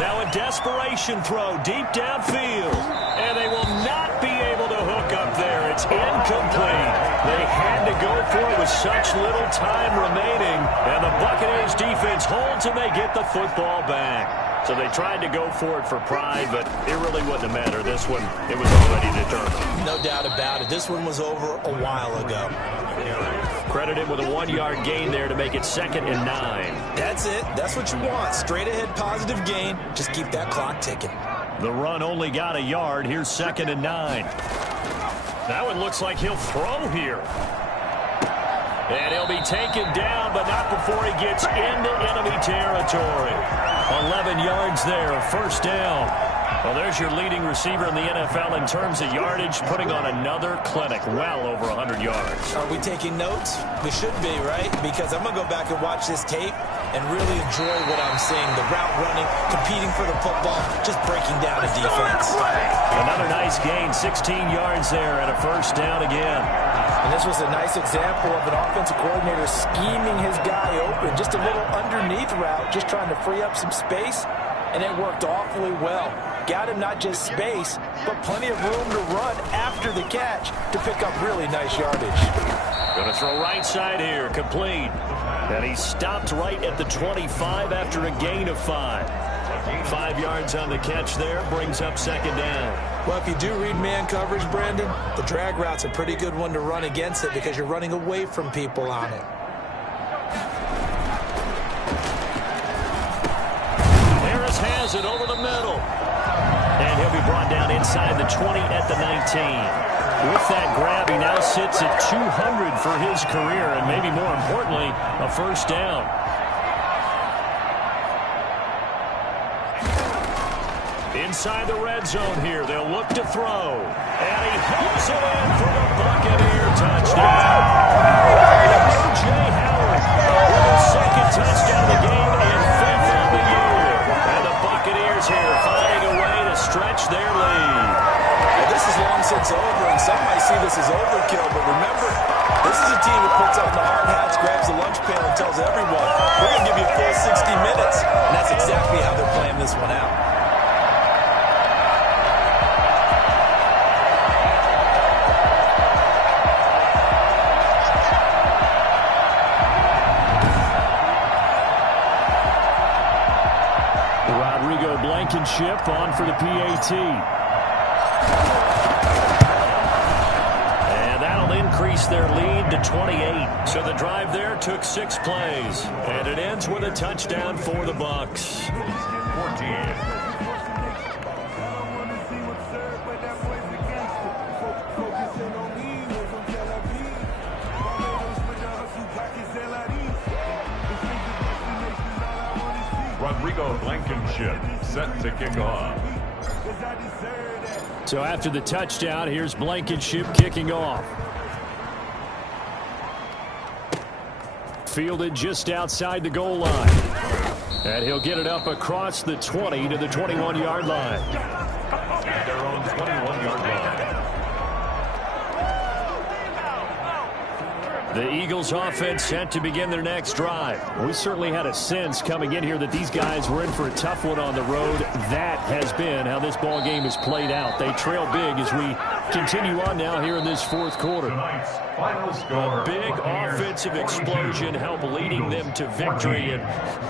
Now a desperation throw deep downfield. And they will not be able to hook up there. It's incomplete. They had to go for it with such little time remaining. And the Buccaneers defense holds and they get the football back. So they tried to go for it for pride, but it really wouldn't have mattered. This one, it was already determined. No doubt about it. This one was over a while ago. Credited with a 1-yard gain there to make it 2nd and 9. That's it. That's what you want. Straight ahead positive gain. Just keep that clock ticking. The run only got a yard. Here's 2nd and 9. That one looks like he'll throw here. And he'll be taken down, but not before he gets into enemy territory. 11 yards there, 1st down. Well, there's your leading receiver in the NFL in terms of yardage, putting on another clinic, well over 100 yards. Are we taking notes? We should be, right? Because I'm going to go back and watch this tape and really enjoy what I'm seeing. The route running, competing for the football, just breaking down a defense. Another nice gain, 16 yards there, and a 1st down again. And this was a nice example of an offensive coordinator scheming his guy open. Just a little underneath route, just trying to free up some space, and it worked awfully well. got him not just space, but plenty of room to run after the catch to pick up really nice yardage. Going to throw right side here, complete. And he stopped right at the 25 after a gain of 5. 5 yards on the catch there, brings up second down. Well, if you do read man coverage, Brandon, the drag route's a pretty good one to run against it because you're running away from people on it. Harris has it over the middle. And he'll be brought down inside the 20 at the 19. With that grab, he now sits at 200 for his career, and maybe more importantly, a first down. Inside the red zone here, they'll look to throw. And he hooks it in for the Buccaneer touchdown. O.J. Howard with his second touchdown of the game and 5th on the year. And the Buccaneers here finding a way to stretch their lead. Well, this is long since over, and some might see this as overkill, but remember, this is a team that puts on the hard hats, grabs the lunch pail, and tells everyone, we're going to give you a full 60 minutes. And that's exactly how they're playing this one out. Rodrigo Blankenship on for the PAT. And that'll increase their lead to 28. So the drive there took 6 plays. And it ends with a touchdown for the Bucs. 14. Rodrigo Blankenship set to kick off. So after the touchdown, here's Blankenship kicking off. Fielded just outside the goal line. And he'll get it up across the 20 to the 21-yard line. At their own 21-yard line. The Eagles offense set to begin their next drive. We certainly had a sense coming in here that these guys were in for a tough one on the road. That has been how this ball game has played out. They trail big as we continue on now here in this fourth quarter. Tonight's final score. A big offensive explosion help leading them to victory. And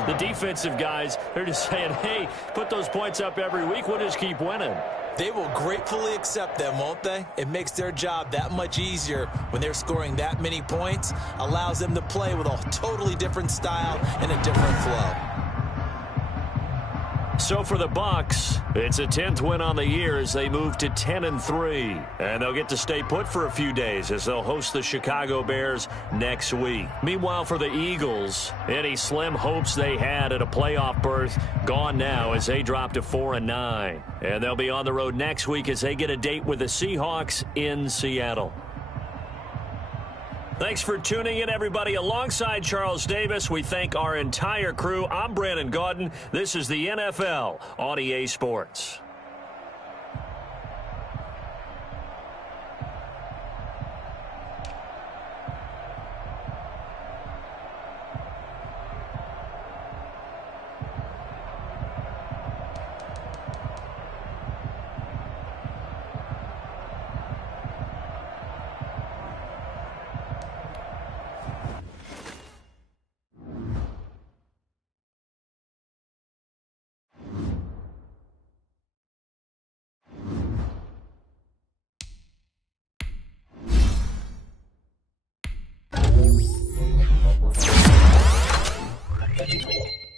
the defensive guys, they're just saying, hey, put those points up every week. We'll just keep winning. They will gratefully accept them, won't they? It makes their job that much easier when they're scoring that many points. Allows them to play with a totally different style and a different flow. So for the Bucs, it's a 10th win on the year as they move to 10-3. And they'll get to stay put for a few days as they'll host the Chicago Bears next week. Meanwhile, for the Eagles, any slim hopes they had at a playoff berth gone now as they drop to 4-9. And they'll be on the road next week as they get a date with the Seahawks in Seattle. Thanks for tuning in, everybody. Alongside Charles Davis, we thank our entire crew. I'm Brandon Gaudin. This is the NFL on EA Sports. Thank you.